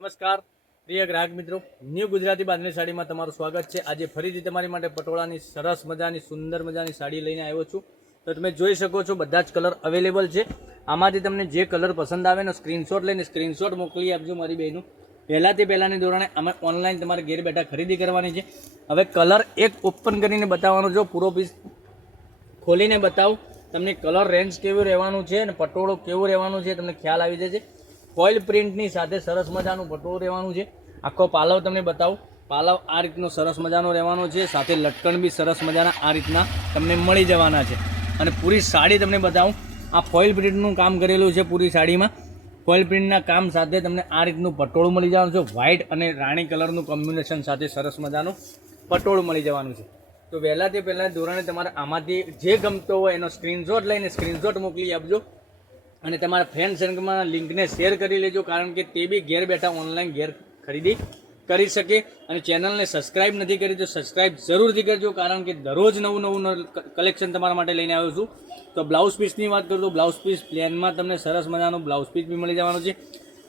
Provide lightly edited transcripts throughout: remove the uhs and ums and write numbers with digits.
નમસ્કાર પ્રિય ગ્રાહક મિત્રો, ન્યૂ ગુજરાતી બાંધણી સાડીમાં તમારું સ્વાગત છે। આજે ફરીથી તમારી માટે પટોળાની સરસ મજાની સુંદર મજાની સાડી લઈને આવ્યો છું। તો તમે જોઈ શકો છો બધા જ કલર અવેલેબલ છે। આમાંથી તમને જે કલર પસંદ આવે એનો સ્ક્રીનશોટ લઈને સ્ક્રીનશોટ મોકલી આપજો મારી બહેનો। પહેલાંની ધોરણે અમે ઓનલાઈન તમારે ઘેર બેઠા ખરીદી કરવાની છે। હવે કલર એક ઓપન કરીને બતાવવાનો જો પૂરો પીસ ખોલીને બતાવું તમને કલર રેન્જ કેવું રહેવાનું છે અને પટોળો કેવું રહેવાનું છે તમને ખ્યાલ આવી જશે। ફોઇલ પ્રિન્ટની સાથે સરસ મજાનું પટોળું રહેવાનું છે। આખો પાલવ તમને બતાવું, પાલવ આ રીતનો સરસ મજાનો રહેવાનો છે, સાથે લટકણ બી સરસ મજાના આ રીતના તમને મળી જવાના છે। અને પૂરી સાડી તમને બતાવું, આ ફોઇલ પ્રિન્ટનું કામ કરેલું છે પૂરી સાડીમાં। ફોઇલ પ્રિન્ટના કામ સાથે તમને આ રીતનું પટોળું મળી જવાનું છે। વ્હાઇટ અને રાણી કલરનું કોમ્બિનેશન સાથે સરસ મજાનું પટોળું મળી જવાનું છે। તો વહેલાથી પહેલાં ધોરણે તમારે આમાંથી જે ગમતો હોય એનો સ્ક્રીનશોટ લઈને સ્ક્રીનશોટ મોકલી આપજો અને તમારા ફ્રેન્ડ સર્કલમાં લિંકને શેર કરી લેજો, કારણ કે તે બી ઘેર બેઠા ઓનલાઈન ઘેર ખરીદી કરી શકે। અને ચેનલને સબસ્ક્રાઈબ નથી કરી તો સબસ્ક્રાઈબ જરૂરથી કરજો, કારણ કે દરરોજ નવું કલેક્શન તમારા માટે લઈને આવ્યો છું। તો બ્લાઉઝ પીસની વાત કરું તો બ્લાઉઝ પીસ પ્લેનમાં તમને સરસ મજાનું બ્લાઉઝ પીસ બી મળી જવાનું છે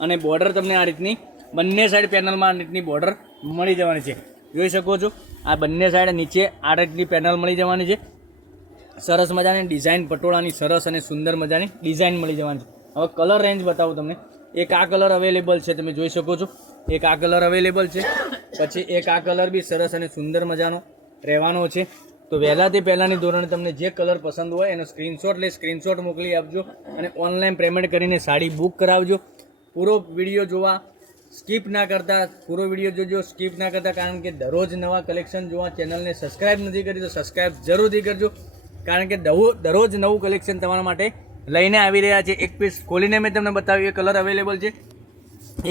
અને બોર્ડર તમને આ રીતની બંને સાઈડ પેનલમાં આ રીતની બોર્ડર મળી જવાની છે। જોઈ શકો છો આ બંને સાઈડ નીચે આ રીતની પેનલ મળી જવાની છે। સરસ મજાની ડિઝાઇન પટોળાની સરસ અને સુંદર મજાની ડિઝાઇન મળી જવાની છે। હવે કલર રેન્જ બતાવું તમને। એક આ કલર અવેલેબલ છે, તમે જોઈ શકો છો, એક આ કલર અવેલેબલ છે, પછી એક આ કલર બી સરસ અને સુંદર મજાનો રહેવાનો છે। તો વહેલાથી પહેલાંની ધોરણે તમને જે કલર પસંદ હોય એનો સ્ક્રીનશોટ સ્ક્રીનશોટ મોકલી આપજો અને ઓનલાઈન પેમેન્ટ કરીને સાડી બુક કરાવજો। પૂરો વિડીયો જોવા સ્કીપ ના કરતા, પૂરો વિડીયો જોજો, સ્કીપ ના કરતા, કારણ કે દરરોજ નવા કલેક્શન જોવા ચેનલને સબસ્ક્રાઈબ નથી કરી તો સબસ્ક્રાઈબ જરૂરથી કરજો, કારણ કે દરરોજ નવું કલેક્શન તમારા માટે લઈને આવી રહ્યા છે। એક પીસ ખોલીને મેં તમને બતાવ્યું, એ કલર અવેલેબલ છે।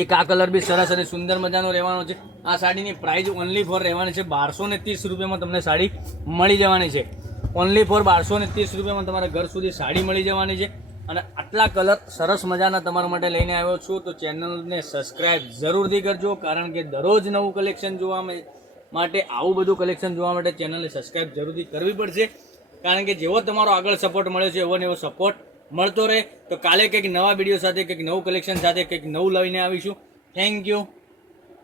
એક આ કલર બી સરસ અને સુંદર મજાનો રહેવાનો છે। આ સાડીની પ્રાઇસ ઓનલી ફોર રહેવાની છે 1230 રૂપિયામાં તમને સાડી મળી જવાની છે। ઓનલી ફોર 1230 રૂપિયામાં તમારા ઘર સુધી સાડી મળી જવાની છે। અને આટલા કલર સરસ મજાના તમારા માટે લઈને આવ્યો છું, તો ચેનલને સબસ્ક્રાઈબ જરૂરથી કરજો, કારણ કે દરરોજ નવું કલેક્શન જોવા માટે, આવું બધું કલેક્શન જોવા માટે ચેનલને સબસ્ક્રાઈબ જરૂરથી કરવી પડશે, કારણ કે જેવો તમારો આગળ સપોર્ટ મળે છે એવો ને એવો સપોર્ટ મળતો રહે। તો કાલે કંઈક નવા વિડીયો સાથે, કંઈક નવું કલેક્શન સાથે, કંઈક નવું લઈને આવીશું। Thank you.